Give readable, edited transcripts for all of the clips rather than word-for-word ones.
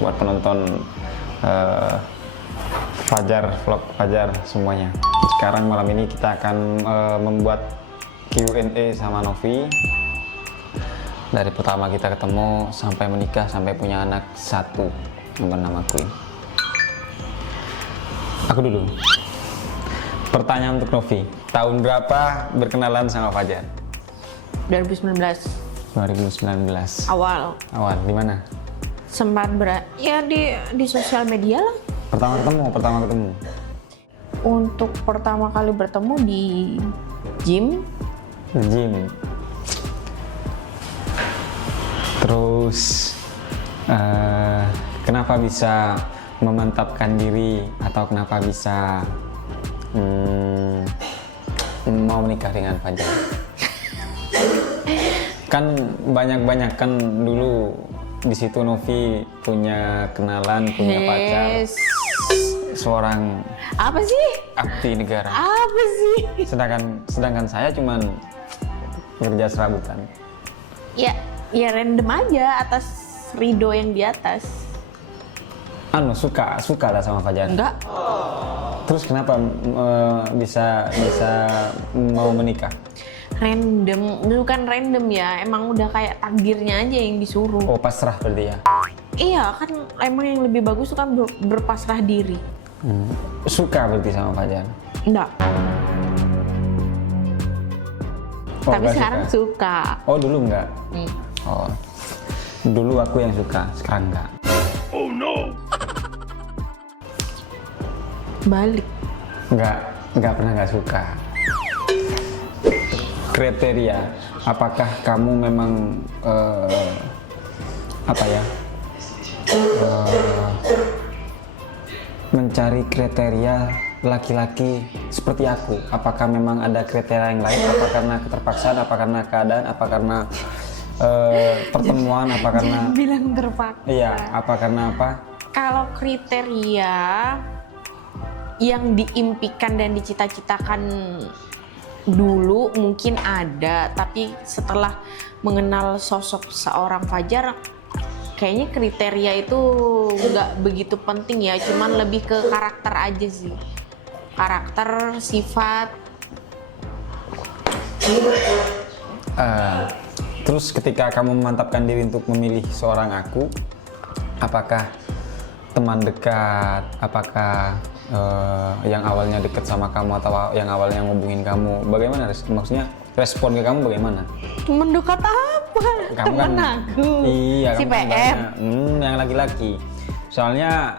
buat penonton Fajar, vlog Fajar semuanya. Sekarang malam ini kita akan membuat Q&A sama Novi. Dari pertama kita ketemu sampai menikah sampai punya anak satu yang bernama Queen. Aku dulu. Pertanyaan untuk Novi. Tahun berapa berkenalan sama Fajar? 2019 awal Di mana? sempat ya di sosial media lah. Pertama ketemu. Untuk pertama kali bertemu di gym. Terus kenapa bisa memantapkan diri atau kenapa bisa mau menikah dengan Fajar? Kan banyak kan dulu di situ Novi punya kenalan, punya pacar, seorang Apa sih? abdi negara. Apa sih? Sedangkan saya cuman kerja serabutan. Ya random aja atas ridho yang di atas. Suka lah sama Fajar. Enggak. Terus kenapa bisa mau menikah? Random, bukan random ya, emang udah kayak takdirnya aja yang disuruh. Oh, pasrah berarti ya? Iya kan, emang yang lebih bagus tuh kan berpasrah diri. Suka berarti sama Fajar? Enggak. Oh, Tapi sekarang suka. Oh, dulu enggak? Nih. Oh, dulu aku yang suka, sekarang enggak. Oh no! Balik. Enggak pernah enggak suka. Kriteria, apakah kamu memang mencari kriteria laki-laki seperti aku? Apakah memang ada kriteria yang lain? Apa karena keterpaksaan? Apa karena keadaan? Apa karena pertemuan? Apa karena Jangan bilang terpaksa. Iya, apa karena apa? Kalau kriteria yang diimpikan dan dicita-citakan dulu mungkin ada, tapi setelah mengenal sosok seorang Fajar, kayaknya kriteria itu nggak begitu penting ya, cuman lebih ke karakter aja sih. Karakter, sifat. Terus ketika kamu memantapkan diri untuk memilih seorang aku, apakah teman dekat, apakah yang awalnya dekat sama kamu atau yang awalnya ngubungin kamu, bagaimana? Maksudnya respon ke kamu bagaimana? Mendekat apa? Kamu Temen kan, aku. iya, Si kamu kan PM. banyak, yang laki-laki. Soalnya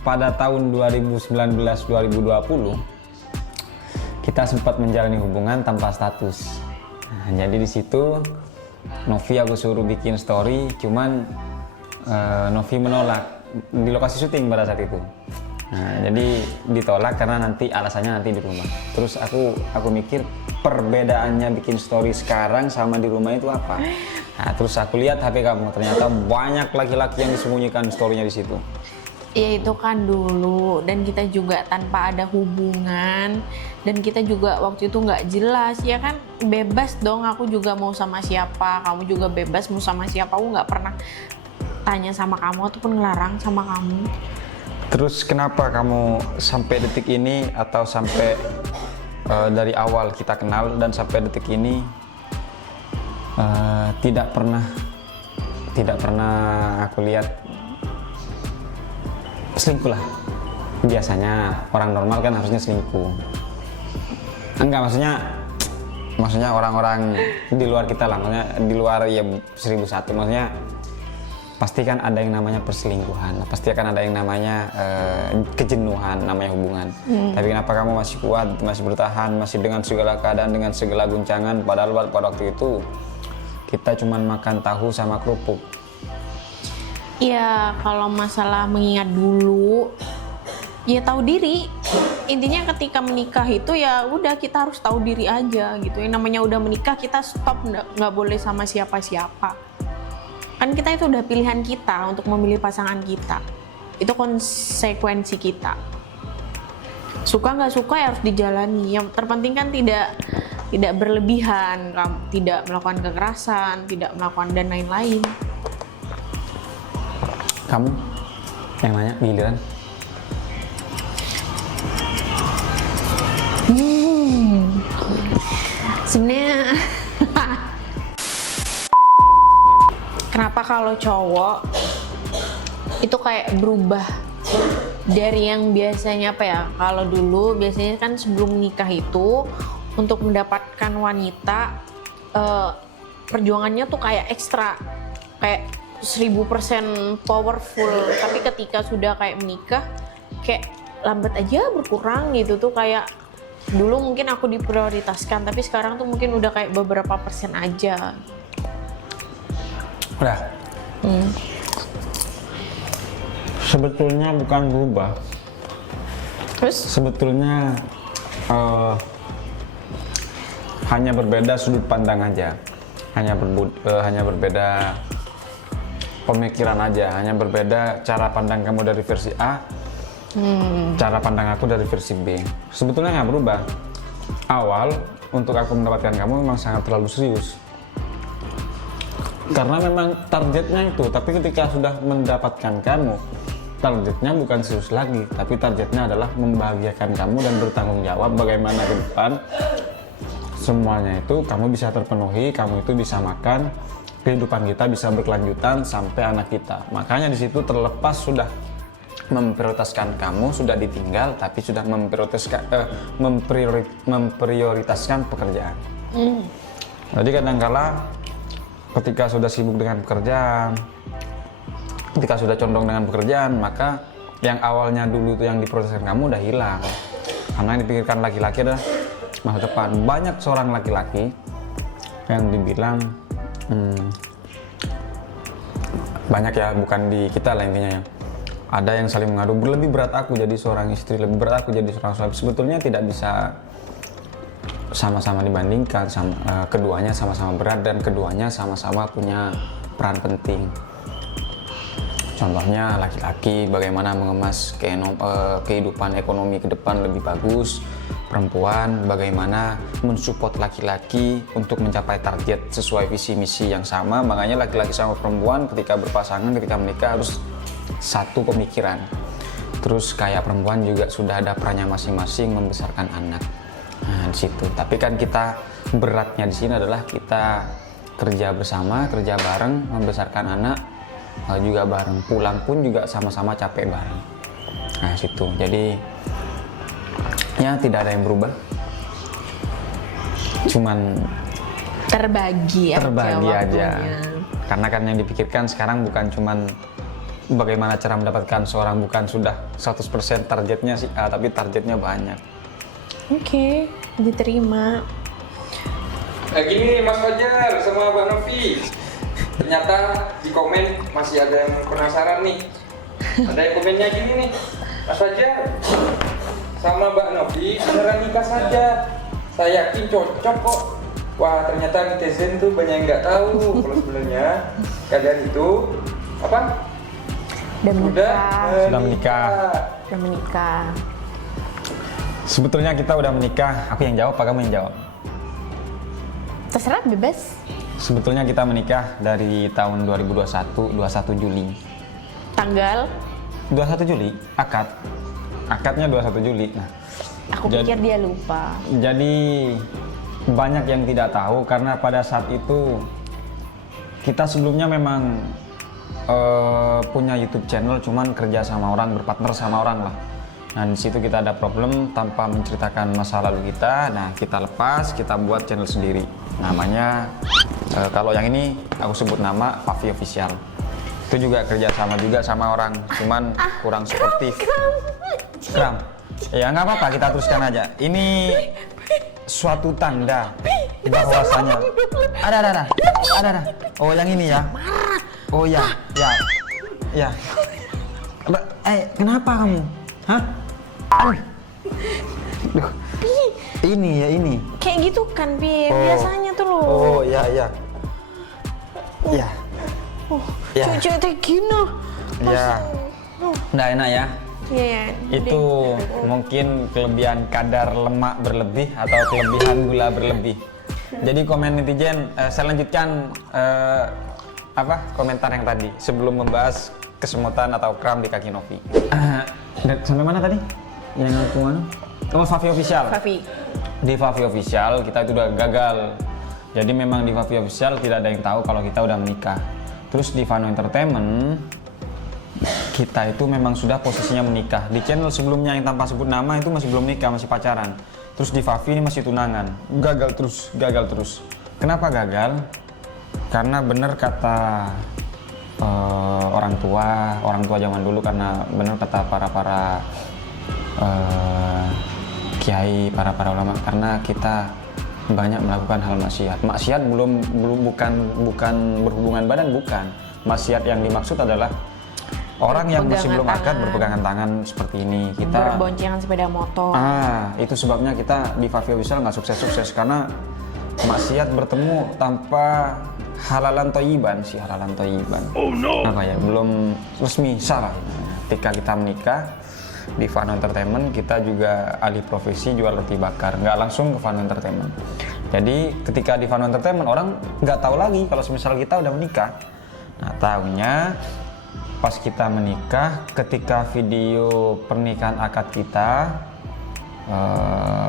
pada tahun 2019-2020 kita sempat menjalani hubungan tanpa status. Nah, jadi di situ Novi aku suruh bikin story, cuman Novi menolak di lokasi syuting pada saat itu. Nah, jadi ditolak karena alasannya nanti di rumah. Terus aku mikir perbedaannya bikin story sekarang sama di rumah itu apa? Nah, terus aku lihat HP kamu, ternyata banyak laki-laki yang disembunyikan storynya di situ. Ya itu kan dulu, dan kita juga tanpa ada hubungan, dan kita juga waktu itu nggak jelas, ya kan bebas dong, aku juga mau sama siapa, kamu juga bebas mau sama siapa, aku nggak pernah tanya sama kamu ataupun ngelarang sama kamu. Terus kenapa kamu sampai detik ini atau sampai dari awal kita kenal dan sampai detik ini tidak pernah aku lihat selingkuh lah? Biasanya orang normal kan harusnya selingkuh. Enggak, maksudnya orang-orang di luar kita lah, maksudnya di luar ya 1001, maksudnya pasti kan ada yang namanya perselingkuhan, pasti akan ada yang namanya kejenuhan, namanya hubungan. Tapi kenapa kamu masih kuat, masih bertahan, masih dengan segala keadaan, dengan segala guncangan, padahal pada waktu itu kita cuman makan tahu sama kerupuk. Ya kalau masalah mengingat dulu, ya tahu diri. Intinya ketika menikah itu ya udah kita harus tahu diri aja gitu. Yang namanya udah menikah kita stop, nggak boleh sama siapa-siapa. Kan kita itu udah pilihan kita untuk memilih pasangan kita. Itu konsekuensi kita. Suka nggak suka ya harus dijalani. Yang terpenting kan tidak berlebihan, tidak melakukan kekerasan, tidak melakukan dan lain-lain. Kamu yang nanya giliran. Sebenarnya kenapa kalau cowok itu kayak berubah dari yang biasanya apa ya? Kalau dulu biasanya kan sebelum menikah itu untuk mendapatkan wanita perjuangannya tuh kayak ekstra, kayak 1000% powerful. Tapi ketika sudah kayak menikah, kayak lambat aja berkurang gitu tuh. Kayak dulu mungkin aku diprioritaskan, tapi sekarang tuh mungkin udah kayak beberapa persen aja. Udah. Sebetulnya bukan berubah. Terus? Sebetulnya hanya berbeda sudut pandang aja. Hanya berbeda pemikiran aja. Hanya berbeda cara pandang kamu dari versi A, cara pandang aku dari versi B. Sebetulnya nggak berubah. Awal untuk aku mendapatkan kamu memang sangat terlalu serius. Karena memang targetnya itu, tapi ketika sudah mendapatkan kamu, targetnya bukan serius lagi, tapi targetnya adalah membahagiakan kamu dan bertanggung jawab bagaimana ke depan semuanya itu kamu bisa terpenuhi, kamu itu bisa makan, kehidupan kita bisa berkelanjutan sampai anak kita. Makanya di situ terlepas sudah memprioritaskan kamu, sudah ditinggal, tapi sudah memprioritaskan pekerjaan. Jadi kadangkala ketika sudah sibuk dengan pekerjaan, ketika sudah condong dengan pekerjaan, maka yang awalnya dulu itu yang diprioritaskan kamu udah hilang. Karena yang dipikirkan laki-laki adalah masa depan. Banyak seorang laki-laki yang dibilang banyak ya, bukan di kita lah intinya ya. Ada yang saling mengadu, lebih berat aku jadi seorang istri, lebih berat aku jadi seorang suami. Sebetulnya tidak bisa sama-sama dibandingkan, keduanya sama-sama berat dan keduanya sama-sama punya peran penting. Contohnya laki-laki bagaimana mengemas kehidupan ekonomi ke depan lebih bagus, perempuan bagaimana mensupport laki-laki untuk mencapai target sesuai visi misi yang sama. Makanya laki-laki sama perempuan ketika berpasangan, ketika menikah harus satu pemikiran. Terus kayak perempuan juga sudah ada perannya masing-masing membesarkan anak. Nah, di situ. Tapi kan kita beratnya di sini adalah kita kerja bersama, kerja bareng, membesarkan anak juga bareng, pulang pun juga sama-sama capek bareng. Nah, situ. Jadi ya tidak ada yang berubah. Cuman terbagi aja waktunya. Karena kan yang dipikirkan sekarang bukan cuman bagaimana cara mendapatkan seorang, bukan sudah 100% targetnya si A, tapi targetnya banyak. Oke, diterima. Nah gini Mas Fajar sama Mbak Novi, ternyata di komen masih ada yang penasaran nih. Ada yang komennya gini nih, Mas Fajar sama Mbak Novi beneran nikah saja, saya yakin cocok kok. Wah ternyata netizen tuh banyak yang nggak tahu kalau sebenarnya kalian itu apa? Udah menikah. Sebetulnya kita udah menikah. Aku yang jawab, apa kamu yang jawab? Terserah, bebas. Sebetulnya kita menikah dari tahun 2021, 21 Juli. Tanggal? 21 Juli, akad. Akadnya 21 Juli. Nah, aku pikir dia lupa. Jadi banyak yang tidak tahu karena pada saat itu kita sebelumnya memang punya YouTube channel, cuman kerja sama orang, berpartner sama orang lah. Nah di situ kita ada problem tanpa menceritakan masa lalu kita. Nah kita lepas, kita buat channel sendiri. Namanya kalau yang ini aku sebut nama Pavi Official. Itu juga kerja sama orang, cuman kurang sportif. Kram. Ya nggak apa-apa, kita teruskan aja. Ini suatu tanda bahwasanya ada. Oh yang ini ya. Oh ya. Kenapa kamu? Hah? Duh. Ini ya ini. Kayak gitu kan, Pi. Biasanya tuh lo. Oh, ya. Ya. Cewek kayak gini. Ya. Nggak enak ya? Iya. Itu mungkin kelebihan kadar lemak berlebih atau kelebihan gula berlebih. Jadi komen netizen, saya lanjutkan komentar yang tadi sebelum membahas kesemutan atau kram di kaki Novi. Sampai mana tadi? Yang aku mana? Oh, Favi Official. Favi. Di Favi Official kita itu udah gagal. Jadi memang di Favi Official tidak ada yang tahu kalau kita udah menikah. Terus di Vano Entertainment kita itu memang sudah posisinya menikah. Di channel sebelumnya yang tanpa sebut nama itu masih belum nikah, masih pacaran. Terus di Favi ini masih tunangan. Gagal terus. Kenapa gagal? Karena benar kata orang tua zaman dulu, karena benar kata para kiai, para ulama, karena kita banyak melakukan hal maksiat. Maksiat bukan berhubungan badan, bukan. Maksiat yang dimaksud adalah orang yang masih belum akad berpegangan tangan seperti ini. Kita berboncengan sepeda motor. Itu sebabnya kita di Favi Official nggak sukses karena maksiat bertemu tanpa halalan thayyiban. Oh no. Belum resmi sah. Ketika kita menikah di Vano Entertainment, kita juga alih profesi jual roti bakar, nggak langsung ke Vano Entertainment. Jadi ketika di Vano Entertainment orang nggak tahu lagi kalau semisal kita udah menikah. Nah, tahunya pas kita menikah, ketika video pernikahan akad kita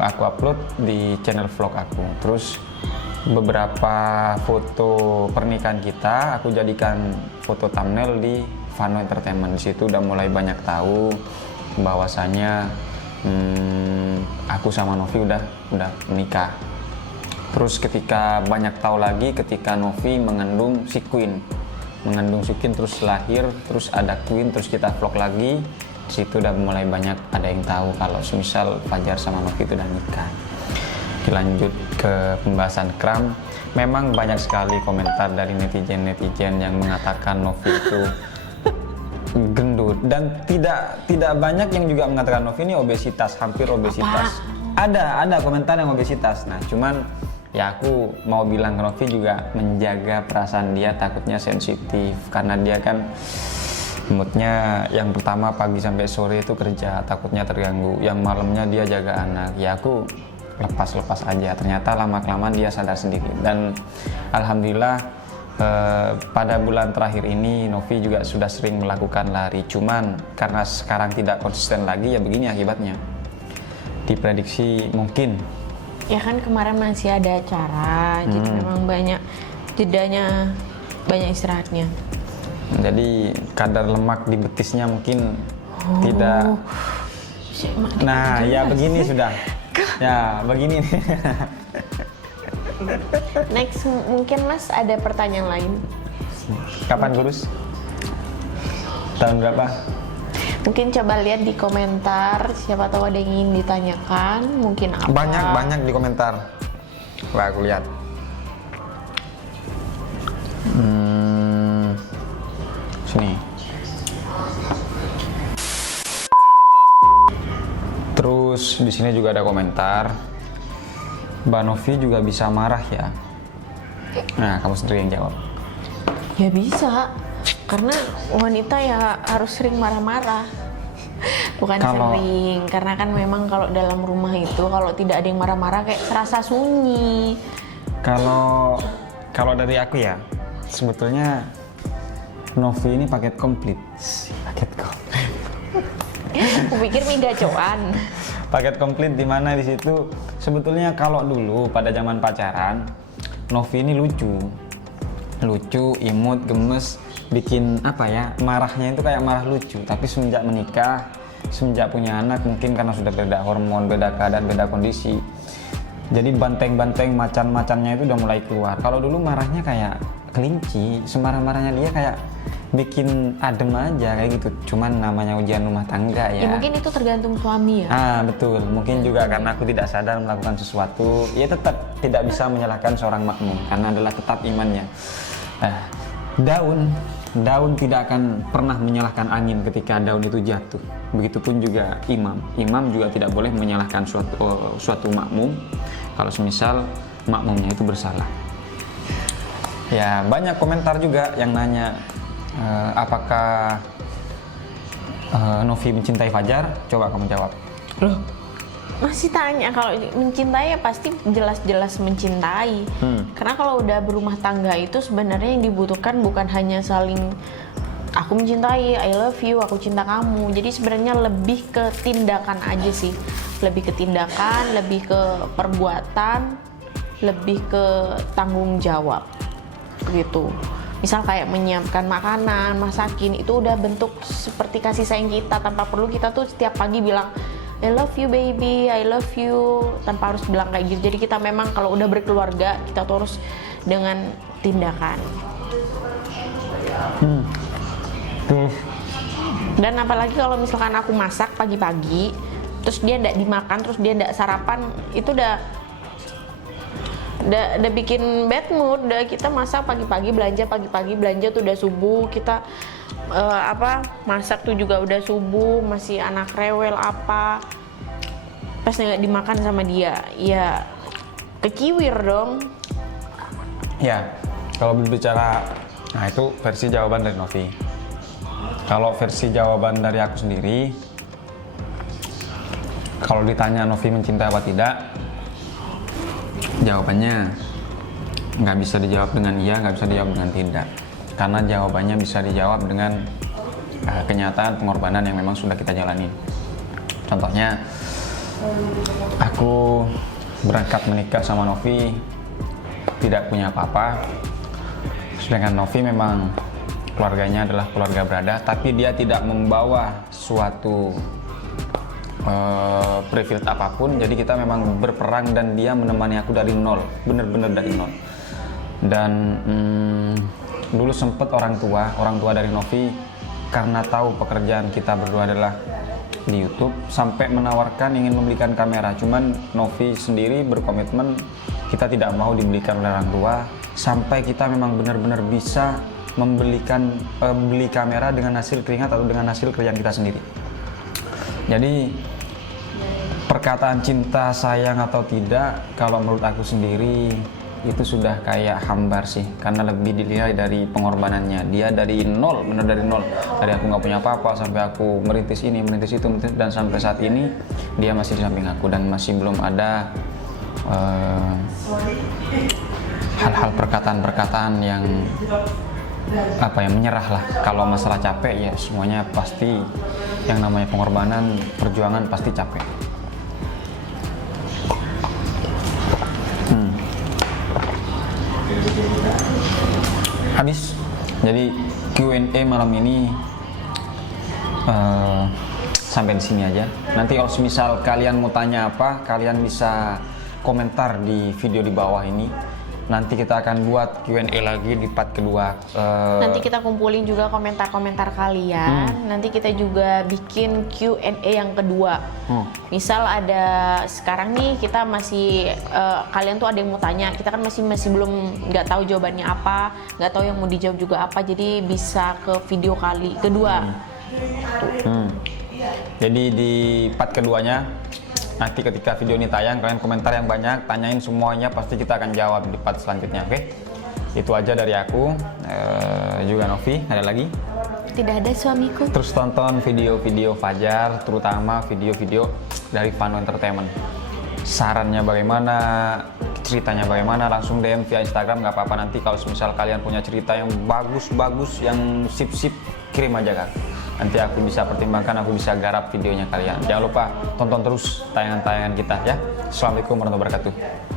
aku upload di channel vlog aku. Terus beberapa foto pernikahan kita aku jadikan foto thumbnail di Vano Entertainment. Di situ udah mulai banyak tahu bahwasanya aku sama Novi udah menikah. Terus ketika banyak tahu lagi ketika Novi mengandung si Queen terus lahir, terus ada Queen, terus kita vlog lagi. Di situ udah mulai banyak ada yang tahu kalau semisal Fajar sama Novi itu udah nikah. Lanjut ke pembahasan kram. Memang banyak sekali komentar dari netizen yang mengatakan Novi itu gendut, dan tidak banyak yang juga mengatakan Novi ini obesitas, hampir obesitas. Ada komentar yang obesitas. Nah, cuman ya aku mau bilang Novi juga menjaga perasaan dia, takutnya sensitif karena dia kan moodnya yang pertama pagi sampai sore itu kerja, takutnya terganggu. Yang malamnya dia jaga anak. Ya aku lepas aja. Ternyata lama-kelamaan dia sadar sendiri. Dan alhamdulillah pada bulan terakhir ini Novi juga sudah sering melakukan lari. Cuman karena sekarang tidak konsisten lagi, ya begini akibatnya. Diprediksi mungkin. Ya kan kemarin masih ada acara, jadi memang banyak jedanya, banyak istirahatnya. Jadi kadar lemak di betisnya mungkin tidak. Nah, ya begini sudah. Ya begini nih. Next, mungkin Mas ada pertanyaan lain. Kapan kurus? Tahun berapa? Mungkin coba lihat di komentar, siapa tahu ada yang ingin ditanyakan, mungkin apa. Banyak di komentar. Wah, aku lihat. Sini. Terus di sini juga ada komentar. Mbak Novi juga bisa marah ya? Nah, kamu sendiri yang jawab. Ya bisa, karena wanita ya harus sering marah-marah. Bukan sering, karena kan memang kalau dalam rumah itu kalau tidak ada yang marah-marah kayak serasa sunyi. Kalau dari aku ya, sebetulnya Novi ini paket komplit. Aku pikir mie gacoan. Paket komplit di mana di situ sebetulnya kalau dulu pada zaman pacaran Novi ini lucu, imut, gemes, bikin apa ya, marahnya itu kayak marah lucu. Tapi semenjak menikah, semenjak punya anak, mungkin karena sudah beda hormon, beda keadaan, beda kondisi, jadi banteng-banteng macan-macannya itu udah mulai keluar. Kalau dulu marahnya kayak kelinci, semarah-marahnya dia kayak bikin adem aja kayak gitu. Cuman namanya ujian rumah tangga ya. Ya mungkin itu tergantung suami ya. Betul. Mungkin juga karena aku tidak sadar melakukan sesuatu, ya tetap tidak bisa menyalahkan seorang makmum karena adalah tetap imannya. Daun tidak akan pernah menyalahkan angin ketika daun itu jatuh. Begitupun juga imam juga tidak boleh menyalahkan suatu makmum kalau semisal makmumnya itu bersalah. Ya, banyak komentar juga yang nanya apakah Novi mencintai Fajar? Coba kamu jawab. Loh, masih tanya? Kalau mencintai ya pasti jelas-jelas mencintai. Karena kalau udah berumah tangga itu sebenarnya yang dibutuhkan bukan hanya saling aku mencintai, I love you, aku cinta kamu. Jadi sebenarnya lebih ke tindakan aja sih, lebih ke tindakan, lebih ke perbuatan, lebih ke tanggung jawab gitu. Misal kayak menyiapkan makanan, masakin, itu udah bentuk seperti kasih sayang kita, tanpa perlu kita tuh setiap pagi bilang I love you baby, I love you, tanpa harus bilang kayak gitu. Jadi kita memang kalau udah berkeluarga, kita tuh harus dengan tindakan. Dan apalagi kalau misalkan aku masak pagi-pagi, terus dia ndak dimakan, terus dia ndak sarapan, itu udah bikin bad mood. Udah kita masak pagi-pagi, belanja tuh udah subuh, kita masak tuh juga udah subuh, masih anak rewel apa, pas nggak dimakan sama dia, ya kekiwir dong. Ya, kalau berbicara, nah itu versi jawaban dari Novi. Kalau versi jawaban dari aku sendiri, kalau ditanya Novi mencintai apa tidak, jawabannya nggak bisa dijawab dengan iya, nggak bisa dijawab dengan tidak. Karena jawabannya bisa dijawab dengan kenyataan pengorbanan yang memang sudah kita jalani. Contohnya, aku berangkat menikah sama Novi tidak punya apa-apa, sedangkan Novi memang keluarganya adalah keluarga berada, tapi dia tidak membawa suatu privilege apapun. Jadi kita memang berperang dan dia menemani aku dari nol, bener-bener dari nol. Dan dulu sempet orang tua dari Novi, karena tahu pekerjaan kita berdua adalah di YouTube, sampai menawarkan ingin membelikan kamera. Cuman Novi sendiri berkomitmen kita tidak mau dibelikan oleh orang tua sampai kita memang benar-benar bisa beli kamera dengan hasil keringat atau dengan hasil kerjaan kita sendiri. Jadi perkataan cinta, sayang atau tidak, kalau menurut aku sendiri itu sudah kayak hambar sih, karena lebih dilihat dari pengorbanannya. Dia dari nol, bener dari nol, dari aku nggak punya apa-apa sampai aku merintis ini, merintis itu, dan sampai saat ini dia masih di samping aku dan masih belum ada hal-hal perkataan-perkataan yang menyerah lah. Kalau masalah capek ya semuanya pasti, yang namanya pengorbanan, perjuangan pasti capek. Habis, jadi Q&A malam ini sampai di sini aja. Nanti kalau misal kalian mau tanya apa, kalian bisa komentar di video di bawah ini. Nanti kita akan buat Q&A lagi di part kedua. Nanti kita kumpulin juga komentar-komentar kalian. Nanti kita juga bikin Q&A yang kedua. Misal ada sekarang nih kita masih kalian tuh ada yang mau tanya, kita kan masih belum nggak tahu jawabannya apa, nggak tahu yang mau dijawab juga apa. Jadi bisa ke video kali kedua. Jadi di part keduanya, nanti ketika video ini tayang, kalian komentar yang banyak, tanyain semuanya, pasti kita akan jawab di part selanjutnya, oke? Itu aja dari aku, juga Novi, ada lagi? Tidak ada suamiku. Terus tonton video-video Fajar, terutama video-video dari Vano Entertainment. Sarannya bagaimana, ceritanya bagaimana, langsung DM via Instagram, nggak apa-apa. Nanti kalau misal kalian punya cerita yang bagus-bagus, yang sip-sip, kirim aja kan. Nanti aku bisa pertimbangkan, aku bisa garap videonya kalian. Jangan lupa tonton terus tayangan-tayangan kita ya. Assalamualaikum warahmatullahi wabarakatuh.